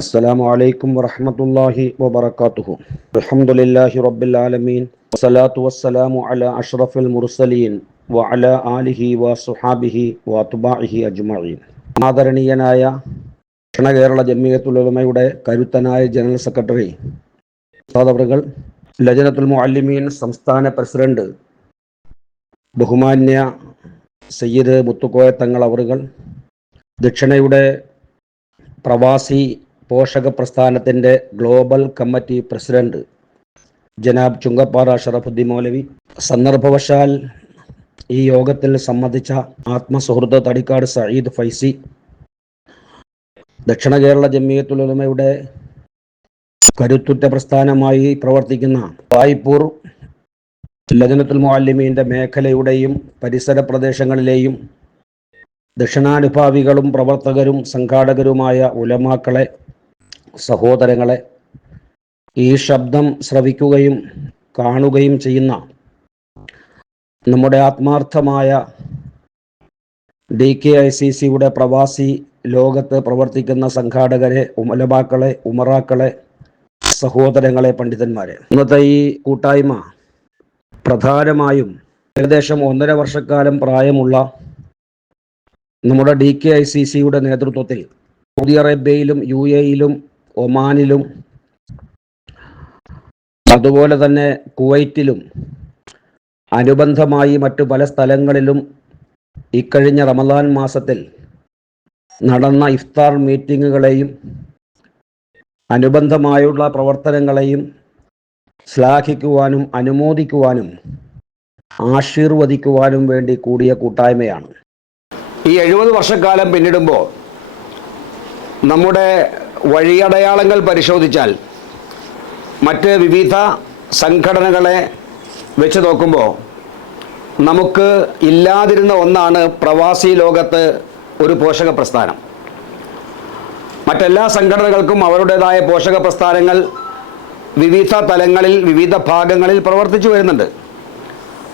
السلام عليكم ورحمة الله وبركاته الحمد لله رب العالمين والصلاة والسلام على أشرف المرسلين وعلى آله وصحابه وأتباعه أجمعين ആദരണീയനായ ദക്ഷിണ കേരള ജമിയത്തുലമയുടെ കരുത്തനായ ജനറൽ സെക്രട്ടറി ഉസ്താദവറുകൾ ലജനത്തുൽ മുഅല്ലിമീൻ സംസ്ഥാന പ്രസിഡന്റ് ബഹുമാന്യ സയ്യിദ് മുത്തുക്കോയ തങ്ങൾ അവറുകൾ ദക്ഷിണയുടെ പ്രവാസി പോഷക പ്രസ്ഥാനത്തിന്റെ ഗ്ലോബൽ കമ്മിറ്റി പ്രസിഡന്റ് ജനാബ് ചുങ്കപ്പാറ ഷറഫുദ്ദീൻ മൗലവി സന്ദർഭവശാൽ ഈ യോഗത്തിൽ സംബന്ധിച്ച ആത്മസുഹൃത്ത് തടിക്കാട് സയ്യിദ് ഫൈസി ദക്ഷിണ കേരള ജമ്മിയത്തുലമയുടെ കരുത്തുറ്റ പ്രസ്ഥാനമായി പ്രവർത്തിക്കുന്ന വായ്പൂർ ലജനത്തുൽ മുഅല്ലിമീന്റെ മേഖലയുടെയും പരിസര പ്രദേശങ്ങളിലെയും ദക്ഷിണാനുഭാവികളും പ്രവർത്തകരും സംഘാടകരുമായ ഉലമാക്കളെ സഹോദരങ്ങളെ ഈ ശബ്ദം ശ്രവിക്കുകയും കാണുകയും ചെയ്യുന്ന നമ്മുടെ ആത്മാർത്ഥമായ ഡി കെ ഐ സി സിയുടെ പ്രവാസി ലോകത്ത് പ്രവർത്തിക്കുന്ന സംഘാടകരെ ഉമലബാക്കളെ ഉമറാക്കളെ സഹോദരങ്ങളെ പണ്ഡിതന്മാരെ. ഇന്നത്തെ ഈ കൂട്ടായ്മ പ്രധാനമായും ഏകദേശം ഒന്നര വർഷക്കാലം പ്രായമുള്ള നമ്മുടെ ഡി കെ ഐ സി സിയുടെ നേതൃത്വത്തിൽ സൗദി അറേബ്യയിലും യു എയിലും ഒമാനിലും അതുപോലെ തന്നെ കുവൈറ്റിലും അനുബന്ധമായി മറ്റു പല സ്ഥലങ്ങളിലും ഇക്കഴിഞ്ഞ റമദാൻ മാസത്തിൽ നടന്ന ഇഫ്താർ മീറ്റിങ്ങുകളെയും അനുബന്ധമായുള്ള പ്രവർത്തനങ്ങളെയും ശ്ലാഘിക്കുവാനും അനുമോദിക്കുവാനും ആശീർവദിക്കുവാനും വേണ്ടി കൂടിയ കൂട്ടായ്മയാണ്. ഈ എഴുപത് വർഷക്കാലം പിന്നിടുമ്പോൾ നമ്മുടെ വഴിയടയാളങ്ങൾ പരിശോധിച്ചാൽ മറ്റ് വിവിധ സംഘടനകളെ വെച്ച് നോക്കുമ്പോൾ നമുക്ക് ഇല്ലാതിരുന്ന ഒന്നാണ് പ്രവാസി ലോകത്ത് ഒരു പോഷക പ്രസ്ഥാനം മറ്റെല്ലാ സംഘടനകൾക്കും അവരുടേതായ പോഷക പ്രസ്ഥാനങ്ങൾ വിവിധ തലങ്ങളിൽ വിവിധ ഭാഗങ്ങളിൽ പ്രവർത്തിച്ചു വരുന്നുണ്ട്.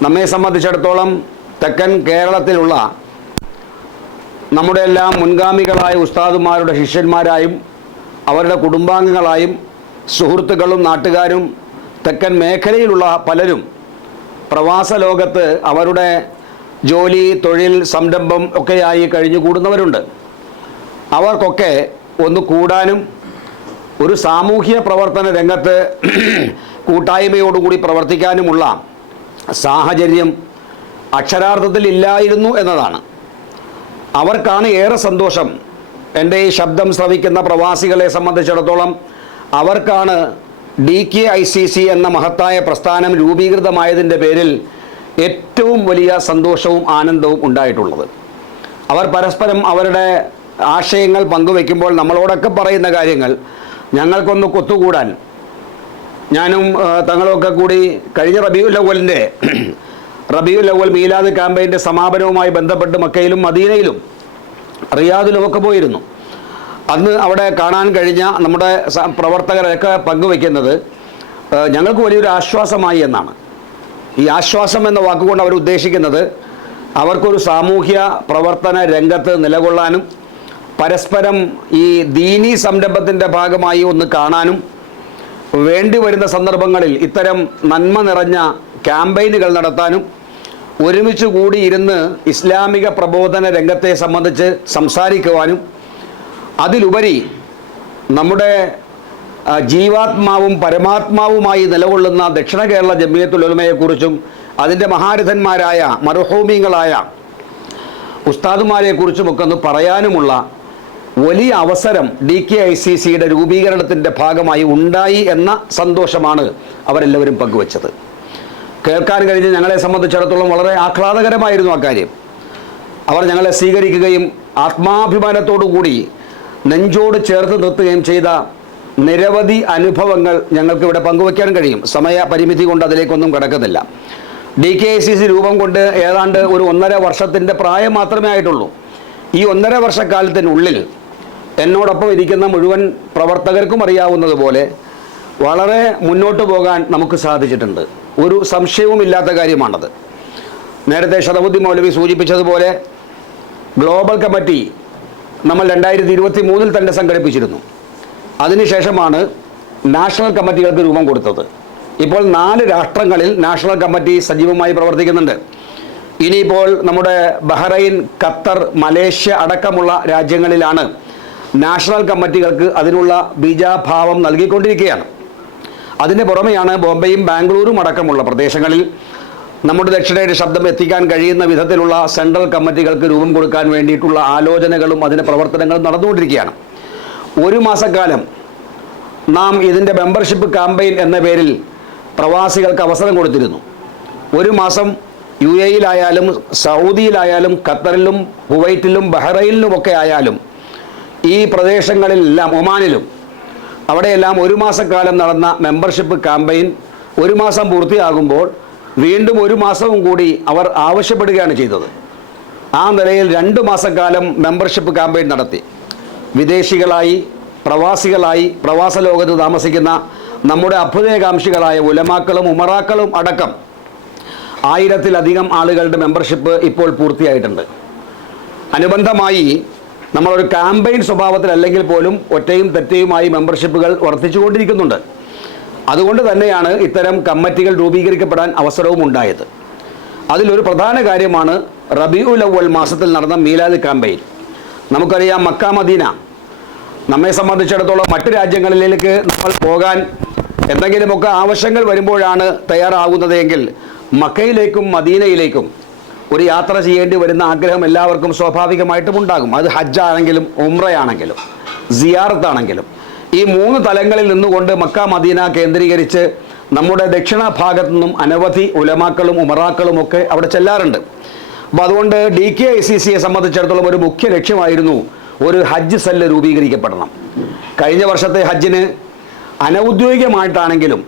നമ്മെ സംബന്ധിച്ചിടത്തോളം തെക്കൻ കേരളത്തിലുള്ള നമ്മുടെ എല്ലാം മുൻഗാമികളായ ഉസ്താദുമാരുടെ ശിഷ്യന്മാരായും അവരുടെ കുടുംബാംഗങ്ങളായും സുഹൃത്തുക്കളും നാട്ടുകാരും തെക്കൻ മേഖലയിലുള്ള പലരും പ്രവാസ ലോകത്ത് അവരുടെ ജോലി തൊഴിൽ സംരംഭം ഒക്കെയായി കഴിഞ്ഞുകൂടുന്നവരുണ്ട്. അവർക്കൊക്കെ ഒന്ന് കൂടാനും ഒരു സാമൂഹ്യ പ്രവർത്തന രംഗത്ത് കൂട്ടായ്മയോടുകൂടി പ്രവർത്തിക്കാനുമുള്ള സാഹചര്യം അക്ഷരാർത്ഥത്തിൽ ഇല്ലായിരുന്നു എന്നതാണ്. അവർക്കാണ് ഏറെ സന്തോഷം എന്റെ ഈ ശബ്ദം ശ്രവിക്കുന്ന പ്രവാസികളെ സംബന്ധിച്ചിടത്തോളം അവർക്കാണ് D K I C C എന്ന മഹത്തായ പ്രസ്ഥാനം രൂപീകൃതമായതിന്റെ പേരിൽ ഏറ്റവും വലിയ സന്തോഷവും ആനന്ദവും ഉണ്ടായിട്ടുള്ളത്. അവർ പരസ്പരം അവരുടെ ആശയങ്ങൾ പങ്കുവെക്കുമ്പോൾ നമ്മളോടൊക്കെ പറയുന്ന കാര്യങ്ങൾ ഞങ്ങൾക്കൊന്ന് കൊത്തുകൂടാൻ. ഞാനും തങ്ങളൊക്കെ കൂടി കഴിഞ്ഞ റബിയുൽ അവലിന്റെ റബിയുൽ അവൽ മീലാദ് ക്യാമ്പയിന്റെ സമാപനവുമായി ബന്ധപ്പെട്ട് മക്കയിലും മദീനയിലും റിയാദിലുമൊക്കെ പോയിരുന്നു. അന്ന് അവിടെ കാണാൻ കഴിഞ്ഞ നമ്മുടെ പ്രവർത്തകരൊക്കെ പങ്കുവെക്കുന്നത് ഞങ്ങൾക്ക് വലിയൊരു ആശ്വാസമായി എന്നാണ്. ഈ ആശ്വാസം എന്ന വാക്കുകൊണ്ട് അവർ ഉദ്ദേശിക്കുന്നത് അവർക്കൊരു സാമൂഹ്യ പ്രവർത്തന രംഗത്ത് നിലകൊള്ളാനും പരസ്പരം ഈ ദീനി സംരംഭത്തിന്റെ ഭാഗമായി ഒന്ന് കാണാനും വേണ്ടി വരുന്ന സന്ദർഭങ്ങളിൽ ഇത്തരം നന്മ നിറഞ്ഞ ക്യാമ്പയിനുകൾ നടത്താനും ഒരുമിച്ച് കൂടി ഇരുന്ന് ഇസ്ലാമിക പ്രബോധന രംഗത്തെ സംബന്ധിച്ച് സംസാരിക്കുവാനും അതിലുപരി നമ്മുടെ ജീവാത്മാവും പരമാത്മാവുമായി നിലകൊള്ളുന്ന ദക്ഷിണ കേരള ജമിയത്തുലമയെക്കുറിച്ചും അതിന്റെ മഹാരഥന്മാരായ മരുഭൂമികളായ ഉസ്താദുമാരെക്കുറിച്ചുമൊക്കെ ഒന്ന് പറയാനുമുള്ള വലിയ അവസരം ഡി കെ ഐ സി സിയുടെ രൂപീകരണത്തിന്റെ ഭാഗമായി ഉണ്ടായി എന്ന സന്തോഷമാണ് അവരെല്ലാവരും പങ്കുവച്ചത്. കേൾക്കാൻ കഴിഞ്ഞ് ഞങ്ങളെ സംബന്ധിച്ചിടത്തോളം വളരെ ആഹ്ലാദകരമായിരുന്നു ആ കാര്യം. അവർ ഞങ്ങളെ സ്വീകരിക്കുകയും ആത്മാഭിമാനത്തോടുകൂടി നെഞ്ചോട് ചേർത്ത് നിർത്തുകയും ചെയ്ത നിരവധി അനുഭവങ്ങൾ ഞങ്ങൾക്ക് ഇവിടെ പങ്കുവയ്ക്കാൻ കഴിയും. സമയ പരിമിതി കൊണ്ട് അതിലേക്കൊന്നും കിടക്കുന്നില്ല D K I C C രൂപം കൊണ്ട് ഏതാണ്ട് ഒരു ഒന്നര വർഷത്തിന്റെ പ്രായം മാത്രമേ ആയിട്ടുള്ളൂ. ഈ ഒന്നര വർഷക്കാലത്തിനുള്ളിൽ എന്നോടൊപ്പം ഇരിക്കുന്ന മുഴുവൻ പ്രവർത്തകർക്കും അറിയാവുന്നതുപോലെ വളരെ മുന്നോട്ട് പോകാൻ നമുക്ക് സാധിച്ചിട്ടുണ്ട്. ഒരു സംശയവുമില്ലാത്ത കാര്യമാണത്. നേരത്തെ ശതബുദ്ധി മൗലവി സൂചിപ്പിച്ചതുപോലെ ഗ്ലോബൽ കമ്മിറ്റി നമ്മൾ രണ്ടായിരത്തി ഇരുപത്തി മൂന്നിൽ തന്നെ സംഘടിപ്പിച്ചിരുന്നു. അതിനുശേഷമാണ് നാഷണൽ കമ്മിറ്റികൾക്ക് രൂപം കൊടുത്തത്. ഇപ്പോൾ നാല് രാഷ്ട്രങ്ങളിൽ നാഷണൽ കമ്മിറ്റി സജീവമായി പ്രവർത്തിക്കുന്നുണ്ട്. ഇനിയിപ്പോൾ നമ്മുടെ ബഹ്റൈൻ ഖത്തർ മലേഷ്യ അടക്കമുള്ള രാജ്യങ്ങളിലാണ് നാഷണൽ കമ്മിറ്റികൾക്ക് അതിനുള്ള ബീജാഭാവം നൽകിക്കൊണ്ടിരിക്കുകയാണ്. അതിന് പുറമെയാണ് ബോംബെയും ബാംഗ്ലൂരും അടക്കമുള്ള പ്രദേശങ്ങളിൽ നമ്മുടെ ദക്ഷിണയുടെ ശബ്ദം എത്തിക്കാൻ കഴിയുന്ന വിധത്തിലുള്ള സെൻട്രൽ കമ്മിറ്റികൾക്ക് രൂപം കൊടുക്കാൻ വേണ്ടിയിട്ടുള്ള ആലോചനകളും അതിന്റെ പ്രവർത്തനങ്ങളും നടന്നുകൊണ്ടിരിക്കുകയാണ്. ഒരു മാസക്കാലം നാം ഇതിന്റെ മെമ്പർഷിപ്പ് ക്യാമ്പയിൻ എന്ന പേരിൽ പ്രവാസികൾക്ക് അവസരം കൊടുത്തിരുന്നു. ഒരു മാസം യു എയിലായാലും സൗദിയിലായാലും ഖത്തറിലും കുവൈറ്റിലും ബഹ്റൈനിലുമൊക്കെ ആയാലും ഈ പ്രദേശങ്ങളിലെല്ലാം ഒമാനിലും അവിടെയെല്ലാം ഒരു മാസക്കാലം നടന്ന മെമ്പർഷിപ്പ് ക്യാമ്പയിൻ ഒരു മാസം പൂർത്തിയാകുമ്പോൾ വീണ്ടും ഒരു മാസവും കൂടി അവർ ആവശ്യപ്പെടുകയാണ് ചെയ്തത്. ആ നിലയിൽ രണ്ട് മാസക്കാലം മെമ്പർഷിപ്പ് ക്യാമ്പയിൻ നടത്തി. വിദേശികളായി പ്രവാസികളായി പ്രവാസ ലോകത്ത് താമസിക്കുന്ന നമ്മുടെ അഭ്യുദയകാംക്ഷികളായ ഉലമാക്കളും ഉമറാക്കളും അടക്കം ആയിരത്തിലധികം ആളുകളുടെ മെമ്പർഷിപ്പ് ഇപ്പോൾ പൂർത്തിയായിട്ടുണ്ട്. അനുബന്ധമായി നമ്മളൊരു ക്യാമ്പയിൻ സ്വഭാവത്തിലല്ലെങ്കിൽ പോലും ഒറ്റയും തെറ്റയുമായി മെമ്പർഷിപ്പുകൾ വർദ്ധിച്ചുകൊണ്ടിരിക്കുന്നുണ്ട്. അതുകൊണ്ട് തന്നെയാണ് ഇത്തരം കമ്മിറ്റികൾ രൂപീകരിക്കപ്പെടാൻ അവസരവും ഉണ്ടായത്. അതിലൊരു പ്രധാന കാര്യമാണ് റബിയുൽ അവൽ മാസത്തിൽ നടന്ന മീലാദ് ക്യാമ്പയിൻ നമുക്കറിയാം മക്ക മദീന. നമ്മെ സംബന്ധിച്ചിടത്തോളം മറ്റു രാജ്യങ്ങളിലേക്ക് നമ്മൾ പോകാൻ എന്തെങ്കിലുമൊക്കെ ആവശ്യങ്ങൾ വരുമ്പോഴാണ് തയ്യാറാകുന്നതെങ്കിൽ മക്കയിലേക്കും മദീനയിലേക്കും ഒരു യാത്ര ചെയ്യേണ്ടി വരുന്ന ആഗ്രഹം എല്ലാവർക്കും സ്വാഭാവികമായിട്ടും ഉണ്ടാകും. അത് ഹജ്ജാണെങ്കിലും സിയാറത്ത് സിയാറത്താണെങ്കിലും. ഈ മൂന്ന് തലങ്ങളിൽ നിന്നുകൊണ്ട് മക്ക മദീന കേന്ദ്രീകരിച്ച് നമ്മുടെ ദക്ഷിണ ഭാഗത്തു നിന്നും അനവധി ഉലമാക്കളും ഉമറാക്കളും ഒക്കെ അവിടെ ചെല്ലാറുണ്ട്. അപ്പോൾ അതുകൊണ്ട് ഡി കെ ഐ സി സിയെ സംബന്ധിച്ചിടത്തോളം ഒരു മുഖ്യ ലക്ഷ്യമായിരുന്നു ഒരു ഹജ്ജ് സെല്ല് രൂപീകരിക്കപ്പെടണം. കഴിഞ്ഞ വർഷത്തെ ഹജ്ജിന് അനൗദ്യോഗികമായിട്ടാണെങ്കിലും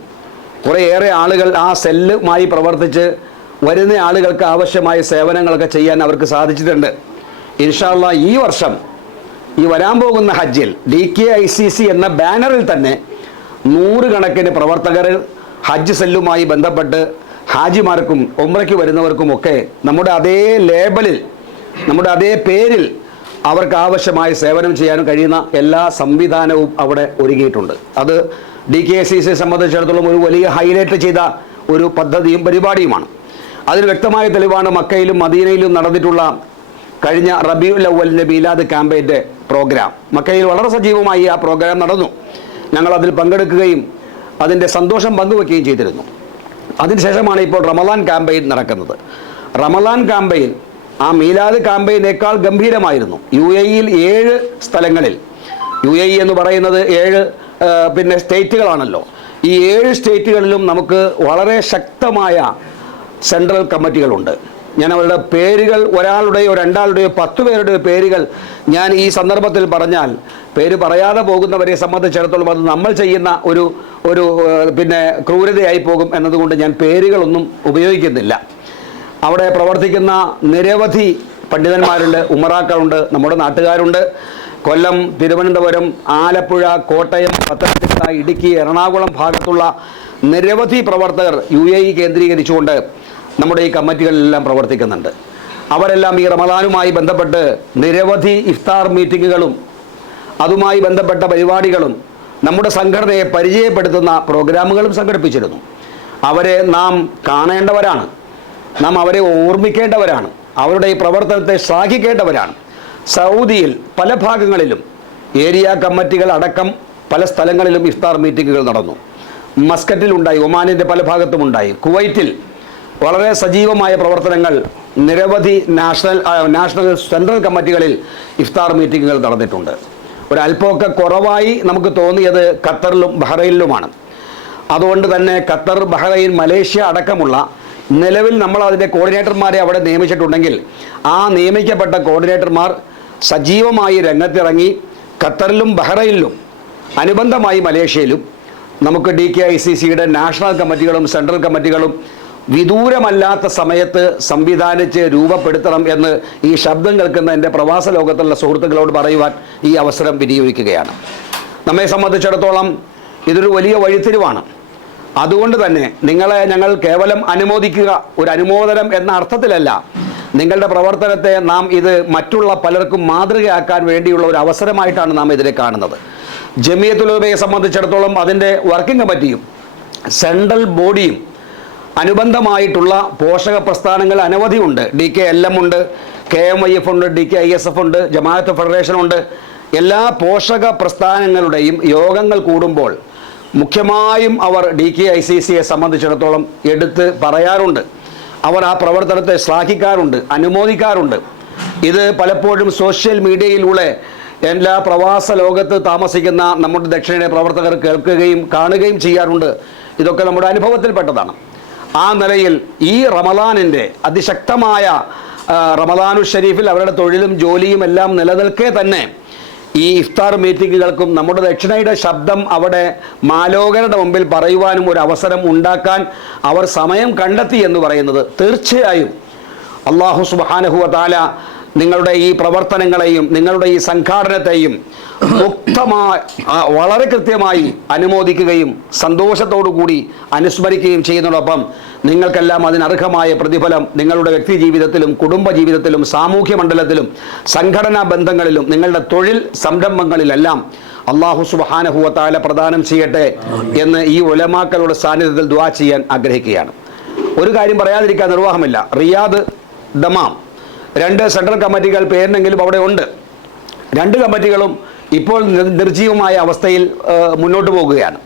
കുറേയേറെ ആളുകൾ ആ സെല്ലുമായി പ്രവർത്തിച്ച് വരുന്ന ആളുകൾക്ക് ആവശ്യമായ സേവനങ്ങളൊക്കെ ചെയ്യാൻ അവർക്ക് സാധിച്ചിട്ടുണ്ട്. ഇൻഷാല്ല ഈ വർഷം ഈ വരാൻ പോകുന്ന ഹജ്ജിൽ D K I C C എന്ന ബാനറിൽ തന്നെ നൂറുകണക്കിന് പ്രവർത്തകർ ഹജ്ജ് സെല്ലുമായി ബന്ധപ്പെട്ട് ഹാജിമാർക്കും ഉമ്രയ്ക്ക് വരുന്നവർക്കുമൊക്കെ നമ്മുടെ അതേ ലേബലിൽ നമ്മുടെ അതേ പേരിൽ അവർക്ക് ആവശ്യമായ സേവനം ചെയ്യാൻ കഴിയുന്ന എല്ലാ സംവിധാനവും അവിടെ ഒരുക്കിയിട്ടുണ്ട് അത് ഡി കെ സി സിയെ സംബന്ധിച്ചിടത്തോളം ഒരു വലിയ ഹൈലൈറ്റ് ചെയ്ത ഒരു പദ്ധതിയും പരിപാടിയുമാണ്. അതിന് വ്യക്തമായ തെളിവാണ് മക്കയിലും മദീനയിലും നടന്നിട്ടുള്ള കഴിഞ്ഞ റബിയുൽ അവലിന്റെ മീലാദ് ക്യാമ്പയിന്റെ പ്രോഗ്രാം. മക്കയിൽ വളരെ സജീവമായി ആ പ്രോഗ്രാം നടന്നു. ഞങ്ങൾ അതിൽ പങ്കെടുക്കുകയും അതിന്റെ സന്തോഷം പങ്കുവെക്കുകയും ചെയ്തിരുന്നു. അതിനുശേഷമാണ് ഇപ്പോൾ റമദാൻ ക്യാമ്പയിൻ നടക്കുന്നത്. റമദാൻ ക്യാമ്പയിൻ ആ മീലാദ് ക്യാമ്പയിനേക്കാൾ ഗംഭീരമായിരുന്നു. യു എ ഇയിൽ ഏഴ് സ്ഥലങ്ങളിൽ യു എ എന്ന് പറയുന്നത് ഏഴ് പിന്നെ സ്റ്റേറ്റുകളാണല്ലോ. ഈ ഏഴ് സ്റ്റേറ്റുകളിലും നമുക്ക് വളരെ ശക്തമായ സെൻട്രൽ കമ്മിറ്റികളുണ്ട്. ഞാൻ അവരുടെ പേരുകൾ ഒരാളുടെയോ രണ്ടാളുടെയോ പത്ത് പേരുടെയോ പേരുകൾ ഞാൻ ഈ സന്ദർഭത്തിൽ പറഞ്ഞാൽ പേര് പറയാതെ പോകുന്നവരെ സംബന്ധിച്ചിടത്തോളം അത് നമ്മൾ ചെയ്യുന്ന ഒരു ഒരു പിന്നെ ക്രൂരതയായി പോകും എന്നതുകൊണ്ട് ഞാൻ പേരുകളൊന്നും ഉപയോഗിക്കുന്നില്ല. അവിടെ പ്രവർത്തിക്കുന്ന നിരവധി പണ്ഡിതന്മാരുണ്ട് ഉമറാക്കളുണ്ട് നമ്മുടെ നാട്ടുകാരുണ്ട്. കൊല്ലം തിരുവനന്തപുരം ആലപ്പുഴ കോട്ടയം പത്തനംതിട്ട ഇടുക്കി എറണാകുളം ഭാഗത്തുള്ള നിരവധി പ്രവർത്തകർ യു എ ഇ കേന്ദ്രീകരിച്ചുകൊണ്ട് നമ്മുടെ ഈ കമ്മിറ്റികളിലെല്ലാം പ്രവർത്തിക്കുന്നുണ്ട്. അവരെല്ലാം ഈ റമദാനുമായി ബന്ധപ്പെട്ട് നിരവധി ഇഫ്താർ മീറ്റിങ്ങുകളും അതുമായി ബന്ധപ്പെട്ട പരിപാടികളും നമ്മുടെ സംഘടനയെ പരിചയപ്പെടുത്തുന്ന പ്രോഗ്രാമുകളും സംഘടിപ്പിച്ചിരുന്നു. അവരെ നാം കാണേണ്ടവരാണ്. നാം അവരെ ഓർമ്മിക്കേണ്ടവരാണ്. അവരുടെ ഈ പ്രവർത്തനത്തെ ശ്ലാഘിക്കേണ്ടവരാണ്. സൗദിയിൽ പല ഭാഗങ്ങളിലും ഏരിയ കമ്മിറ്റികൾ അടക്കം പല സ്ഥലങ്ങളിലും ഇഫ്താർ മീറ്റിങ്ങുകൾ നടന്നു. മസ്കറ്റിലുണ്ടായി ഒമാനിന്റെ പല ഭാഗത്തും ഉണ്ടായി കുവൈറ്റിൽ വളരെ സജീവമായ പ്രവർത്തനങ്ങൾ നിരവധി നാഷണൽ നാഷണൽ സെൻട്രൽ കമ്മിറ്റികളിൽ ഇഫ്താർ മീറ്റിങ്ങുകൾ നടന്നിട്ടുണ്ട്. ഒരല്പമൊക്കെ കുറവായി നമുക്ക് തോന്നിയത് ഖത്തറിലും ബഹ്റൈനിലുമാണ്. അതുകൊണ്ട് തന്നെ ഖത്തർ ബഹ്റൈൻ മലേഷ്യ അടക്കമുള്ള നിലവിൽ നമ്മൾ അതിന്റെ കോർഡിനേറ്റർമാരെ അവിടെ നിയമിച്ചിട്ടുണ്ടെങ്കിൽ ആ നിയമിക്കപ്പെട്ട കോർഡിനേറ്റർമാർ സജീവമായി രംഗത്തിറങ്ങി ഖത്തറിലും ബഹ്റൈനിലും അനുബന്ധമായി മലേഷ്യയിലും നമുക്ക് ഡി കെ ഐ സി സിയുടെ നാഷണൽ കമ്മിറ്റികളും സെൻട്രൽ കമ്മിറ്റികളും വിദൂരമല്ലാത്ത സമയത്ത് സംവിധാനിച്ച് രൂപപ്പെടുത്തണം എന്ന് ഈ ശബ്ദം കേൾക്കുന്ന എന്റെ പ്രവാസ ലോകത്തുള്ള സുഹൃത്തുക്കളോട് പറയുവാൻ ഈ അവസരം വിനിയോഗിക്കുകയാണ്. നമ്മെ സംബന്ധിച്ചിടത്തോളം ഇതൊരു വലിയ വഴിത്തിരിവാണ്. അതുകൊണ്ട് തന്നെ നിങ്ങളെ ഞങ്ങൾ കേവലം അനുമോദിക്കുക ഒരു അനുമോദനം എന്ന അർത്ഥത്തിലല്ല. നിങ്ങളുടെ പ്രവർത്തനത്തെ നാം ഇത് മറ്റുള്ള പലർക്കും മാതൃകയാക്കാൻ വേണ്ടിയുള്ള ഒരു അവസരമായിട്ടാണ് നാം ഇതിനെ കാണുന്നത്. ജമിയത്തുലബയെ സംബന്ധിച്ചിടത്തോളം അതിന്റെ വർക്കിംഗ് കമ്മിറ്റിയും സെൻട്രൽ ബോഡിയും അനുബന്ധമായിട്ടുള്ള പോഷക പ്രസ്ഥാനങ്ങൾ അനവധിയുണ്ട് ഡി കെ എൽ എം ഉണ്ട് കെ എം ഐ എഫ് ഉണ്ട് D K I S F ഉണ്ട് ജമാഅത്ത് ഫെഡറേഷൻ ഉണ്ട്. എല്ലാ പോഷക പ്രസ്ഥാനങ്ങളുടെയും യോഗങ്ങൾ കൂടുമ്പോൾ മുഖ്യമായും അവർ ഡി കെ ഐ സി സിയെ സംബന്ധിച്ചിടത്തോളം എടുത്ത് പറയാറുണ്ട്. അവർ ആ പ്രവർത്തനത്തെ ശ്ലാഘിക്കാറുണ്ട് അനുമോദിക്കാറുണ്ട്. ഇത് പലപ്പോഴും സോഷ്യൽ മീഡിയയിലൂടെ എല്ലാ പ്രവാസ ലോകത്ത് താമസിക്കുന്ന നമ്മുടെ ദക്ഷിണ പ്രവർത്തകർ കേൾക്കുകയും കാണുകയും ചെയ്യാറുണ്ട്. ഇതൊക്കെ നമ്മുടെ അനുഭവത്തിൽപ്പെട്ടതാണ്. ആ നിലയിൽ ഈ റമദാനിന്റെ അതിശക്തമായ റമദാനു ഷരീഫിൽ അവരുടെ തൊഴിലും ജോലിയും എല്ലാം നിലനിൽക്കെ തന്നെ ഈ ഇഫ്താർ മീറ്റിങ്ങുകൾക്കും നമ്മുടെ ദക്ഷിണയുടെ ശബ്ദം അവിടെ മാലോകരുടെ മുമ്പിൽ പറയുവാനും ഒരു അവസരം ഉണ്ടാക്കാൻ അവർ സമയം കണ്ടെത്തി എന്ന് പറയുന്നത് തീർച്ചയായും അള്ളാഹു സുബാനഹുവ താല നിങ്ങളുടെ ഈ പ്രവർത്തനങ്ങളെയും നിങ്ങളുടെ ഈ സംഘാടനത്തെയും മുക്തമായി വളരെ കൃത്യമായി അനുമോദിക്കുകയും സന്തോഷത്തോടു കൂടി അനുസ്മരിക്കുകയും ചെയ്യുന്നതോടൊപ്പം നിങ്ങൾക്കെല്ലാം അതിനർഹമായ പ്രതിഫലം നിങ്ങളുടെ വ്യക്തി ജീവിതത്തിലും കുടുംബ ജീവിതത്തിലും സാമൂഹ്യ മണ്ഡലത്തിലും സംഘടനാ ബന്ധങ്ങളിലും നിങ്ങളുടെ തൊഴിൽ സംരംഭങ്ങളിലെല്ലാം അള്ളാഹു സുബാനഹുവത്താല പ്രദാനം ചെയ്യട്ടെ എന്ന് ഈ ഒലമാക്കളുടെ സാന്നിധ്യത്തിൽ ദ്വാ ചെയ്യാൻ ആഗ്രഹിക്കുകയാണ്. ഒരു കാര്യം പറയാതിരിക്കാൻ നിർവാഹമില്ല. Riyadh Dammam. രണ്ട് സെൻട്രൽ കമ്മിറ്റികൾ പേരിനെങ്കിലും അവിടെ ഉണ്ട്. രണ്ട് കമ്മിറ്റികളും ഇപ്പോൾ നിർജീവമായ അവസ്ഥയിൽ മുന്നോട്ട് പോകുകയാണ്.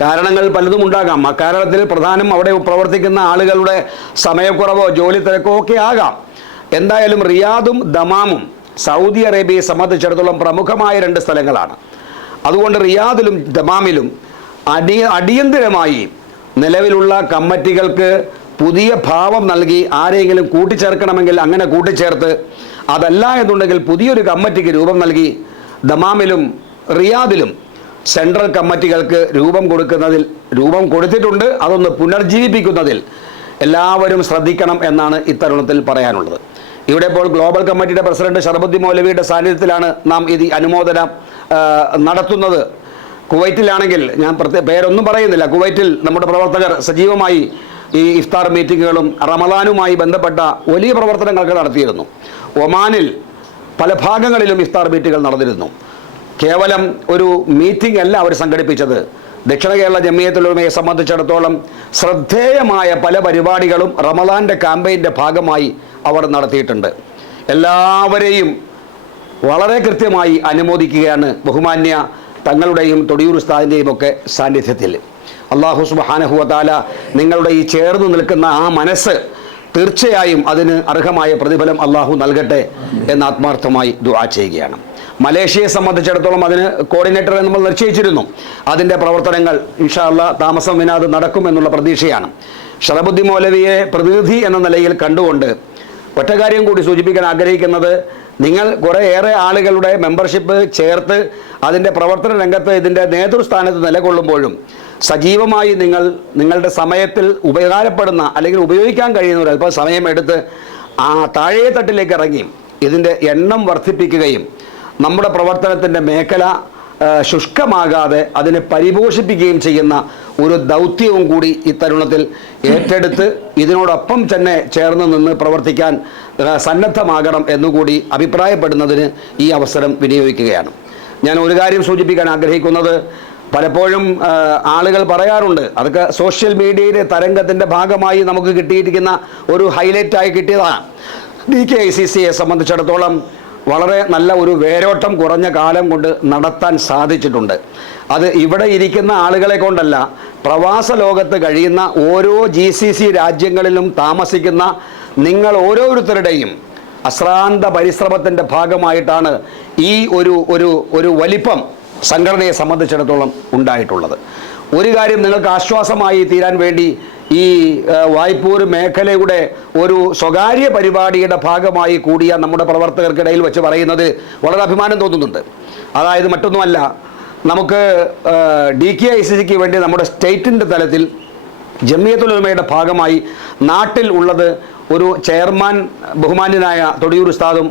കാരണങ്ങൾ പലതും ഉണ്ടാകാം. അക്കാരണത്തിൽ പ്രധാനം അവിടെ പ്രവർത്തിക്കുന്ന ആളുകളുടെ സമയക്കുറവോ ജോലി തിരക്കോ ഒക്കെ ആകാം. എന്തായാലും റിയാദും ദമാമും സൗദി അറേബ്യയെ സംബന്ധിച്ചിടത്തോളം പ്രമുഖമായ രണ്ട് സ്ഥലങ്ങളാണ്. അതുകൊണ്ട് റിയാദിലും ദമാമിലും അടി അടിയന്തിരമായി നിലവിലുള്ള കമ്മിറ്റികൾക്ക് പുതിയ ഭാവം നൽകി ആരെങ്കിലും കൂട്ടിച്ചേർക്കണമെങ്കിൽ അങ്ങനെ കൂട്ടിച്ചേർത്ത് അതല്ല എന്നുണ്ടെങ്കിൽ പുതിയൊരു കമ്മിറ്റിക്ക് രൂപം നൽകി ദമാമിലും റിയാദിലും സെൻട്രൽ കമ്മിറ്റികൾക്ക് രൂപം കൊടുക്കുന്നതിൽ രൂപം കൊടുത്തിട്ടുണ്ട് അതൊന്ന് പുനർജീവിപ്പിക്കുന്നതിൽ എല്ലാവരും ശ്രദ്ധിക്കണം എന്നാണ് ഇത്തരുണത്തിൽ പറയാനുള്ളത്. ഇവിടെ ഇപ്പോൾ ഗ്ലോബൽ കമ്മിറ്റിയുടെ പ്രസിഡന്റ് ഷർബുദ്ദി മൗലവിയുടെ സാന്നിധ്യത്തിലാണ് നാം ഇത് അനുമോദനം നടത്തുന്നത്. കുവൈറ്റിലാണെങ്കിൽ ഞാൻ പ്രത്യേക പേരൊന്നും പറയുന്നില്ല. കുവൈറ്റിൽ നമ്മുടെ പ്രവർത്തകർ സജീവമായി ഈ ഇഫ്താർ മീറ്റിങ്ങുകളും റമദാനുമായി ബന്ധപ്പെട്ട വലിയ പ്രവർത്തനങ്ങളൊക്കെ നടത്തിയിരുന്നു. ഒമാനിൽ പല ഭാഗങ്ങളിലും ഇഫ്താർ മീറ്റുകൾ നടന്നിരുന്നു. കേവലം ഒരു മീറ്റിംഗ് അല്ല അവർ സംഘടിപ്പിച്ചത്. ദക്ഷിണ കേരള ജമിയത്തുലമയെ സംബന്ധിച്ചിടത്തോളം ശ്രദ്ധേയമായ പല പരിപാടികളും റമദാന്റെ ക്യാമ്പയിന്റെ ഭാഗമായി അവർ നടത്തിയിട്ടുണ്ട്. എല്ലാവരെയും വളരെ കൃത്യമായി അനുമോദിക്കുകയാണ് ബഹുമാന്യ തങ്ങളുടെയും തൊടിയൂർ സ്ഥാനിന്റെയും ഒക്കെ സാന്നിധ്യത്തിൽ. അള്ളാഹു സുബാനഹുവത്താല നിങ്ങളുടെ ഈ ചേർന്ന് നിൽക്കുന്ന ആ മനസ്സ് തീർച്ചയായും അതിന് അർഹമായ പ്രതിഫലം അള്ളാഹു നൽകട്ടെ എന്ന് ആത്മാർത്ഥമായി ദുആ ചെയ്യുകയാണ്. മലേഷ്യയെ സംബന്ധിച്ചിടത്തോളം അതിന് കോർഡിനേറ്റർ നമ്മൾ നിശ്ചയിച്ചിരുന്നു. അതിന്റെ പ്രവർത്തനങ്ങൾ ഇൻഷാ അല്ലാ താമസം വിനാത് നടക്കും എന്നുള്ള പ്രതീക്ഷയാണ്. ഷറബുദ്ദീൻ മൗലവിയെ പ്രതിനിധി എന്ന നിലയിൽ കണ്ടുകൊണ്ട് ഒറ്റ കാര്യം കൂടി സൂചിപ്പിക്കാൻ ആഗ്രഹിക്കുന്നത് നിങ്ങൾ കുറേയേറെ ആളുകളുടെ മെമ്പർഷിപ്പ് ചേർത്ത് അതിന്റെ പ്രവർത്തന രംഗത്ത് ഇതിന്റെ നേതൃസ്ഥാനത്ത് നിലകൊള്ളുമ്പോഴും സജീവമായി നിങ്ങൾ നിങ്ങളുടെ സമയത്തിൽ ഉപകാരപ്പെടുന്ന അല്ലെങ്കിൽ ഉപയോഗിക്കാൻ കഴിയുന്ന ഒരു അല്പം സമയമെടുത്ത് ആ താഴേ തട്ടിലേക്ക് ഇറങ്ങി. ഇതിന്റെ എണ്ണം വർദ്ധിപ്പിക്കുകയും നമ്മുടെ പ്രവർത്തനത്തിന്റെ മേഖല ശുഷ്കമാകാതെ അതിനെ പരിപോഷിപ്പിക്കുകയും ചെയ്യുന്ന ഒരു ദൗത്യവും കൂടി ഈ തരുണത്തിൽ ഏറ്റെടുത്ത് ഇതിനോടൊപ്പം തന്നെ ചേർന്ന് നിന്ന് പ്രവർത്തിക്കാൻ സന്നദ്ധമാകണം എന്നുകൂടി അഭിപ്രായപ്പെടുന്നതിന് ഈ അവസരം വിനിയോഗിക്കുകയാണ്. ഞാൻ ഒരു കാര്യം സൂചിപ്പിക്കാൻ ആഗ്രഹിക്കുന്നത്. പലപ്പോഴും ആളുകൾ പറയാറുണ്ട്. അതൊക്കെ സോഷ്യൽ മീഡിയയിലെ തരംഗത്തിന്റെ ഭാഗമായി നമുക്ക് കിട്ടിയിരിക്കുന്ന ഒരു ഹൈലൈറ്റായി കിട്ടിയതാണ്. ഡി കെ ഐ സി സിയെ സംബന്ധിച്ചിടത്തോളം വളരെ നല്ല ഒരു വേരോട്ടം കുറഞ്ഞ കാലം കൊണ്ട് നടത്താൻ സാധിച്ചിട്ടുണ്ട്. അത് ഇവിടെ ഇരിക്കുന്ന ആളുകളെ കൊണ്ടല്ല പ്രവാസ ലോകത്ത് കഴിയുന്ന ഓരോ ജി സി സി രാജ്യങ്ങളിലും താമസിക്കുന്ന നിങ്ങൾ ഓരോരുത്തരുടെയും അശ്രാന്ത പരിശ്രമത്തിന്റെ ഭാഗമായിട്ടാണ് ഈ ഒരു ഒരു ഒരു വലിപ്പം സംഘടനയെ സംബന്ധിച്ചിടത്തോളം ഉണ്ടായിട്ടുള്ളത്. ഒരു കാര്യം നിങ്ങൾക്ക് ആശ്വാസമായി തീരാൻ വേണ്ടി ഈ വായ്പൂർ മേഖലയുടെ ഒരു സ്വകാര്യ പരിപാടിയുടെ ഭാഗമായി കൂടിയ നമ്മുടെ പ്രവർത്തകർക്കിടയിൽ വെച്ച് പറയുന്നത് വളരെ അഭിമാനം തോന്നുന്നുണ്ട്. അതായത് മറ്റൊന്നുമല്ല നമുക്ക് ഡി കെ ഐ സി സിക്ക് വേണ്ടി നമ്മുടെ സ്റ്റേറ്റിന്റെ തലത്തിൽ ജമിയത്തുലമയുടെ ഭാഗമായി നാട്ടിൽ ഉള്ളത് ഒരു ചെയർമാൻ ബഹുമാന്യനായ തൊടിയൂർ ഉസ്താദും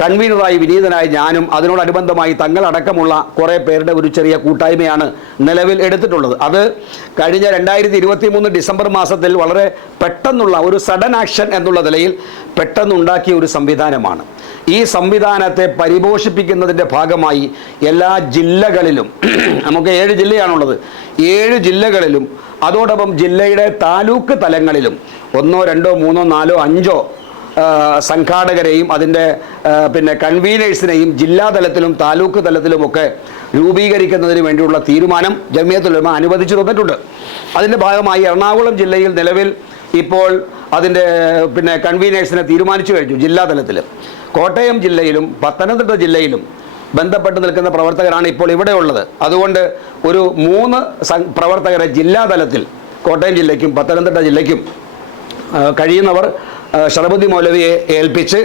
കൺവീനറായി വിനീതനായ ഞാനും അതിനോടനുബന്ധമായി തങ്ങളടക്കമുള്ള കുറേ പേരുടെ ഒരു ചെറിയ കൂട്ടായ്മയാണ് നിലവിൽ എടുത്തിട്ടുള്ളത്. അത് കഴിഞ്ഞ രണ്ടായിരത്തി ഇരുപത്തി മൂന്ന് ഡിസംബർ മാസത്തിൽ വളരെ പെട്ടെന്നുള്ള ഒരു സഡൻ ആക്ഷൻ എന്നുള്ള നിലയിൽ പെട്ടെന്നുണ്ടാക്കിയ ഒരു സംവിധാനമാണ്. ഈ സംവിധാനത്തെ പരിപോഷിപ്പിക്കുന്നതിന്റെ ഭാഗമായി എല്ലാ ജില്ലകളിലും നമുക്ക് ഏഴ് ജില്ലയാണുള്ളത്. ഏഴ് ജില്ലകളിലും അതോടൊപ്പം ജില്ലയുടെ താലൂക്ക് തലങ്ങളിലും ഒന്നോ രണ്ടോ മൂന്നോ നാലോ അഞ്ചോ സംഘാടകരെയും അതിന്റെ പിന്നെ കൺവീനേഴ്സിനെയും ജില്ലാ തലത്തിലും താലൂക്ക് തലത്തിലുമൊക്കെ രൂപീകരിക്കുന്നതിന് വേണ്ടിയുള്ള തീരുമാനം ജമിയത്തുലമ അനുവദിച്ചു തന്നിട്ടുണ്ട്. അതിന്റെ ഭാഗമായി എറണാകുളം ജില്ലയിൽ നിലവിൽ ഇപ്പോൾ അതിന്റെ പിന്നെ കൺവീനേഴ്സിനെ തീരുമാനിച്ചു കഴിഞ്ഞു ജില്ലാ തലത്തിൽ കോട്ടയം ജില്ലയിലും പത്തനംതിട്ട ജില്ലയിലും ബന്ധപ്പെട്ട് നിൽക്കുന്ന പ്രവർത്തകരാണ് ഇപ്പോൾ ഇവിടെ ഉള്ളത്. അതുകൊണ്ട് ഒരു മൂന്ന് പ്രവർത്തകരെ ജില്ലാ തലത്തിൽ കോട്ടയം ജില്ലയ്ക്കും പത്തനംതിട്ട ജില്ലയ്ക്കും കഴിയുന്നവർ ആ, ഷറബുദ്ദീൻ മൗലവിയെ ഏൽപ്പിച്ച്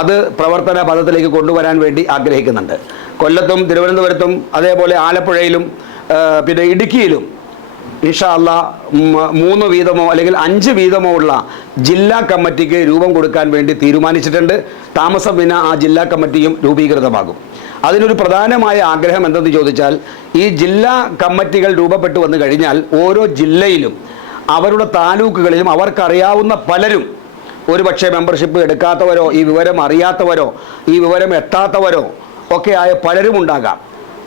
അത് പ്രവർത്തന പദത്തിലേക്ക് കൊണ്ടുവരാൻ വേണ്ടി ആഗ്രഹിക്കുന്നുണ്ട്. കൊല്ലത്തും തിരുവനന്തപുരത്തും അതേപോലെ ആലപ്പുഴയിലും പിന്നെ ഇടുക്കിയിലും ഇൻഷാ അല്ലാ മൂന്ന് വീതമോ അല്ലെങ്കിൽ അഞ്ച് വീതമോ ഉള്ള ജില്ലാ കമ്മിറ്റിക്ക് രൂപം കൊടുക്കാൻ വേണ്ടി തീരുമാനിച്ചിട്ടുണ്ട്. താമസം വിന ആ ജില്ലാ കമ്മിറ്റിയും രൂപീകൃതമാകും. അതിനൊരു പ്രധാനമായ ആഗ്രഹം എന്തെന്ന് ചോദിച്ചാൽ ഈ ജില്ലാ കമ്മിറ്റികൾ രൂപപ്പെട്ടു വന്നു കഴിഞ്ഞാൽ ഓരോ ജില്ലയിലും അവരുടെ താലൂക്കുകളിലും അവർക്കറിയാവുന്ന പലരും ഒരുപക്ഷെ മെമ്പർഷിപ്പ് എടുക്കാത്തവരോ ഈ വിവരം അറിയാത്തവരോ ഈ വിവരം എത്താത്തവരോ ഒക്കെ ആയ പലരും ഉണ്ടാകാം.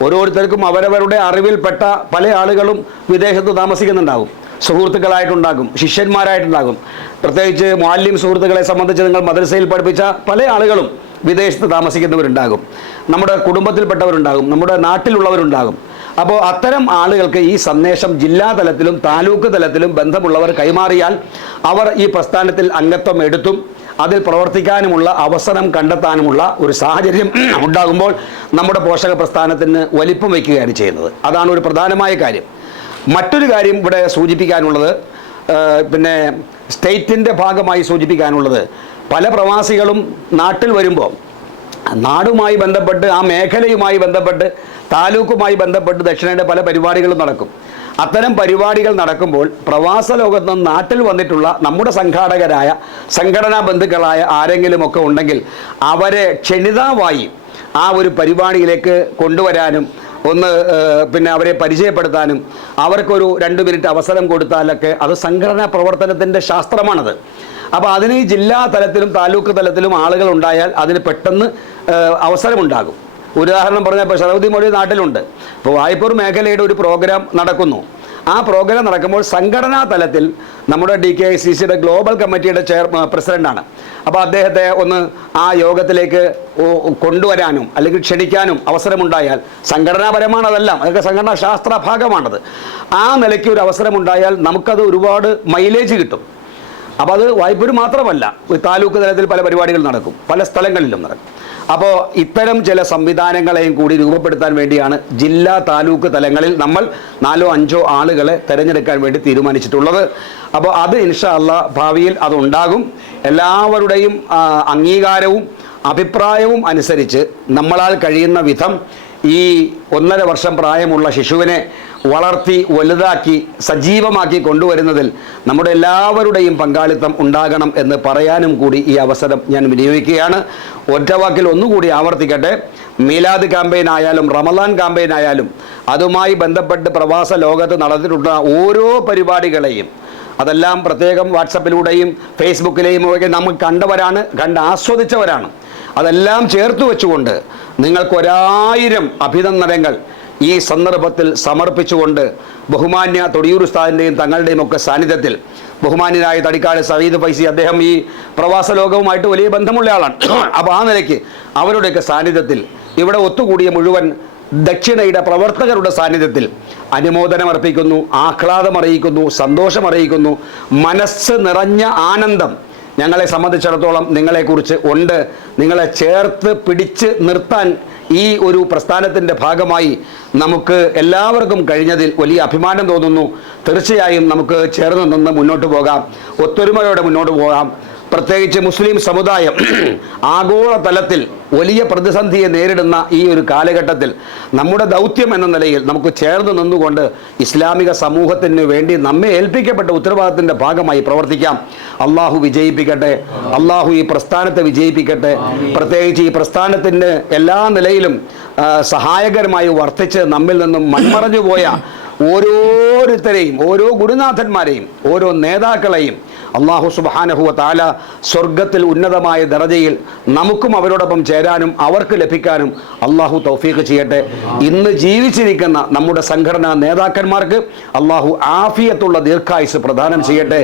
ഓരോരുത്തർക്കും അവരവരുടെ അറിവിൽപ്പെട്ട പല ആളുകളും വിദേശത്ത് താമസിക്കുന്നുണ്ടാകും. സുഹൃത്തുക്കളായിട്ടുണ്ടാകും ശിഷ്യന്മാരായിട്ടുണ്ടാകും. പ്രത്യേകിച്ച് മാലിന്യം സുഹൃത്തുക്കളെ സംബന്ധിച്ച് നിങ്ങൾ മദ്രസയിൽ പഠിപ്പിച്ച പല ആളുകളും വിദേശത്ത് താമസിക്കുന്നവരുണ്ടാകും. നമ്മുടെ കുടുംബത്തിൽപ്പെട്ടവരുണ്ടാകും നമ്മുടെ നാട്ടിലുള്ളവരുണ്ടാകും. അപ്പോൾ അത്തരം ആളുകൾക്ക് ഈ സന്ദേശം ജില്ലാ തലത്തിലും താലൂക്ക് തലത്തിലും ബന്ധമുള്ളവർ കൈമാറിയാൽ അവർ ഈ പ്രസ്ഥാനത്തിൽ അംഗത്വം എടുത്തും അതിൽ പ്രവർത്തിക്കാനുമുള്ള അവസരം കണ്ടെത്താനുമുള്ള ഒരു സാഹചര്യം ഉണ്ടാകുമ്പോൾ നമ്മുടെ പോഷക പ്രസ്ഥാനത്തിന് വലിപ്പം വയ്ക്കുകയാണ് ചെയ്യുന്നത്. അതാണ് ഒരു പ്രധാനമായ കാര്യം. മറ്റൊരു കാര്യം ഇവിടെ സൂചിപ്പിക്കാനുള്ളത് പിന്നെ സ്റ്റേറ്റിന്റെ ഭാഗമായി സൂചിപ്പിക്കാനുള്ളത് പല പ്രവാസികളും നാട്ടിൽ വരുമ്പോൾ നാടുമായി ബന്ധപ്പെട്ട് ആ മേഖലയുമായി ബന്ധപ്പെട്ട് താലൂക്കുമായി ബന്ധപ്പെട്ട് ദക്ഷിണയുടെ പല പരിപാടികളും നടക്കും. അത്തരം പരിപാടികൾ നടക്കുമ്പോൾ പ്രവാസ ലോകത്ത് നിന്ന് നാട്ടിൽ വന്നിട്ടുള്ള നമ്മുടെ സംഘാടകരായ സംഘടനാ ബന്ധുക്കളായ ആരെങ്കിലുമൊക്കെ ഉണ്ടെങ്കിൽ അവരെ ക്ഷണിതാവായി ആ ഒരു പരിപാടിയിലേക്ക് കൊണ്ടുവരാനും ഒന്ന് പിന്നെ അവരെ പരിചയപ്പെടുത്താനും അവർക്കൊരു രണ്ട് മിനിറ്റ് അവസരം കൊടുത്താലൊക്കെ അത് സംഘടനാ പ്രവർത്തനത്തിന്റെ ശാസ്ത്രമാണത്. അപ്പോൾ അതിന് ജില്ലാ തലത്തിലും താലൂക്ക് തലത്തിലും ആളുകൾ ഉണ്ടായാൽ അതിന് പെട്ടെന്ന് അവസരമുണ്ടാകും. ഉദാഹരണം പറഞ്ഞാൽ ഇപ്പോൾ ഷറഫുദ്ദീൻ മൗലവി നാട്ടിലുണ്ട്. ഇപ്പോൾ വായ്പൂർ മേഖലയുടെ ഒരു പ്രോഗ്രാം നടക്കുന്നു. ആ പ്രോഗ്രാം നടക്കുമ്പോൾ സംഘടനാ തലത്തിൽ നമ്മുടെ ഡി കെ ഐ സി സിയുടെ ഗ്ലോബൽ കമ്മിറ്റിയുടെ ചെയർ പ്രസിഡന്റാണ് അപ്പോൾ അദ്ദേഹത്തെ ഒന്ന് ആ യോഗത്തിലേക്ക് കൊണ്ടുവരാനും അല്ലെങ്കിൽ ക്ഷണിക്കാനും അവസരമുണ്ടായാൽ സംഘടനാപരമാണ് അതെല്ലാം. അതൊക്കെ സംഘടനാ ശാസ്ത്ര ഭാഗമാണത്. ആ നിലയ്ക്ക് ഒരു അവസരമുണ്ടായാൽ നമുക്കത് ഒരുപാട് മൈലേജ് കിട്ടും. അപ്പോൾ അത് വായ്പൂർ മാത്രമല്ല. താലൂക്ക് തലത്തിൽ പല പരിപാടികൾ നടക്കും. പല സ്ഥലങ്ങളിലും നടക്കും. അപ്പോൾ ഇത്തരം ചില സംവിധാനങ്ങളെയും കൂടി രൂപപ്പെടുത്താൻ വേണ്ടിയാണ് ജില്ലാ താലൂക്ക് തലങ്ങളിൽ നമ്മൾ നാലോ അഞ്ചോ ആളുകളെ തിരഞ്ഞെടുക്കാൻ വേണ്ടി തീരുമാനിച്ചിട്ടുള്ളത്. അപ്പോൾ അത് ഇൻഷാ അള്ളാ ഭാവിയിൽ അതുണ്ടാകും എല്ലാവരുടെയും അംഗീകാരവും അഭിപ്രായവും അനുസരിച്ച് നമ്മളാൽ കഴിയുന്ന വിധം ഈ ഒന്നര വർഷം പ്രായമുള്ള ശിശുവിനെ വളർത്തി വലുതാക്കി സജീവമാക്കി കൊണ്ടുവരുന്നതിൽ നമ്മുടെ എല്ലാവരുടെയും പങ്കാളിത്തം ഉണ്ടാകണം എന്ന് പറയാനും കൂടി ഈ അവസരം ഞാൻ വിനിയോഗിക്കുകയാണ്. ഒറ്റവാക്കിൽ ഒന്നുകൂടി ആവർത്തിക്കട്ടെ. മീലാദ് ക്യാമ്പയിൻ ആയാലും റമദാൻ ക്യാമ്പയിൻ ആയാലും അതുമായി ബന്ധപ്പെട്ട് പ്രവാസ ലോകത്ത് നടന്നിട്ടുള്ള ഓരോ പരിപാടികളെയും അതെല്ലാം പ്രത്യേകം വാട്സപ്പിലൂടെയും ഫേസ്ബുക്കിലെയും ഒക്കെ നമ്മൾ കണ്ടവരാണ് കണ്ട് ആസ്വദിച്ചവരാണ്. അതെല്ലാം ചേർത്ത് വെച്ചുകൊണ്ട് നിങ്ങൾക്കൊരായിരം അഭിനന്ദനങ്ങൾ. ഈ സന്ദർഭത്തിൽ സമർപ്പിച്ചുകൊണ്ട് ബഹുമാന്യ തൊടിയൂർ ഉസ്താദിന്റെയും തങ്ങളുടെയും ഒക്കെ സാന്നിധ്യത്തിൽ ബഹുമാന്യനായ തടിക്കാട് സയ്യിദ് ഫൈസി അദ്ദേഹം ഈ പ്രവാസ ലോകവുമായിട്ട് വലിയ ബന്ധമുള്ള ആളാണ്. അപ്പോൾ ആ നിലയ്ക്ക് അവരുടെയൊക്കെ സാന്നിധ്യത്തിൽ ഇവിടെ ഒത്തുകൂടിയ മുഴുവൻ ദക്ഷിണയുടെ പ്രവർത്തകരുടെ സാന്നിധ്യത്തിൽ അനുമോദനം അർപ്പിക്കുന്നു ആഹ്ലാദം അറിയിക്കുന്നു സന്തോഷം അറിയിക്കുന്നു മനസ്സ് നിറഞ്ഞ ആനന്ദം ഞങ്ങളെ സംബന്ധിച്ചിടത്തോളം നിങ്ങളെക്കുറിച്ച് ഉണ്ട്. നിങ്ങളെ ചേർത്ത് പിടിച്ച് നിർത്താൻ ഈ ഒരു പ്രസ്ഥാനത്തിന്റെ ഭാഗമായി നമുക്ക് എല്ലാവർക്കും കഴിഞ്ഞതിൽ വലിയ അഭിമാനം തോന്നുന്നു. തീർച്ചയായും നമുക്ക് ചേർന്ന് നിന്ന് മുന്നോട്ട് പോകാം. ഒത്തൊരുമയോടെ മുന്നോട്ട് പോകാം. പ്രത്യേകിച്ച് മുസ്ലിം സമുദായം ആഗോള തലത്തിൽ വലിയ പ്രതിസന്ധിയെ നേരിടുന്ന ഈ ഒരു കാലഘട്ടത്തിൽ നമ്മുടെ ദൗത്യം എന്ന നിലയിൽ നമുക്ക് ചേർന്ന് നിന്നുകൊണ്ട് ഇസ്ലാമിക സമൂഹത്തിന് വേണ്ടി നമ്മെ ഏൽപ്പിക്കപ്പെട്ട ഉത്തരവാദിത്തത്തിന്റെ ഭാഗമായി പ്രവർത്തിക്കാം. അള്ളാഹു വിജയിപ്പിക്കട്ടെ. അള്ളാഹു ഈ പ്രസ്ഥാനത്തെ വിജയിപ്പിക്കട്ടെ. പ്രത്യേകിച്ച് ഈ പ്രസ്ഥാനത്തിന് എല്ലാ നിലയിലും സഹായകരമായി വർത്തിച്ച് നമ്മിൽ നിന്നും മൺമറഞ്ഞു പോയ ഓരോരുത്തരെയും ഓരോ ഗുരുനാഥന്മാരെയും ഓരോ നേതാക്കളെയും അള്ളാഹു സുബാനഹുവ താല സ്വർഗത്തിൽ ഉന്നതമായ ദറജയിൽ നമുക്കും അവരോടൊപ്പം ചേരാനും അവർക്ക് ലഭിക്കാനും അള്ളാഹു തൗഫീഖ് ചെയ്യട്ടെ. ഇന്ന് ജീവിച്ചിരിക്കുന്ന നമ്മുടെ സംഘടനാ നേതാക്കന്മാർക്ക് അള്ളാഹു ആഫിയത്തുള്ള ദീർഘായുസ് പ്രദാനം ചെയ്യട്ടെ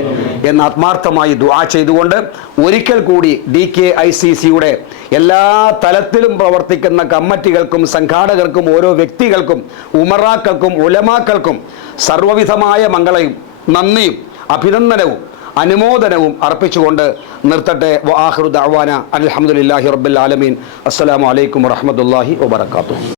എന്ന് ആത്മാർത്ഥമായി ദുആ ചെയ്തുകൊണ്ട് ഒരിക്കൽ കൂടി ഡി കെ ഐ സി സിയുടെ എല്ലാ തലത്തിലും പ്രവർത്തിക്കുന്ന കമ്മിറ്റികൾക്കും സംഘാടകർക്കും ഓരോ വ്യക്തികൾക്കും ഉമറാക്കൾക്കും ഉലമാക്കൾക്കും സർവവിധമായ മംഗളയും നന്ദിയും അഭിനന്ദനവും അനുമോദനവും അർപ്പിച്ചുകൊണ്ട് നിർത്തട്ടെ. വാഹൃദ് അവാന അലഹമുല്ലാഹി റബ്ബുൽ ആലമീൻ. അസ്സലാമു അലൈക്കും വറഹമത്തല്ലാഹി വബർക്കാത്തു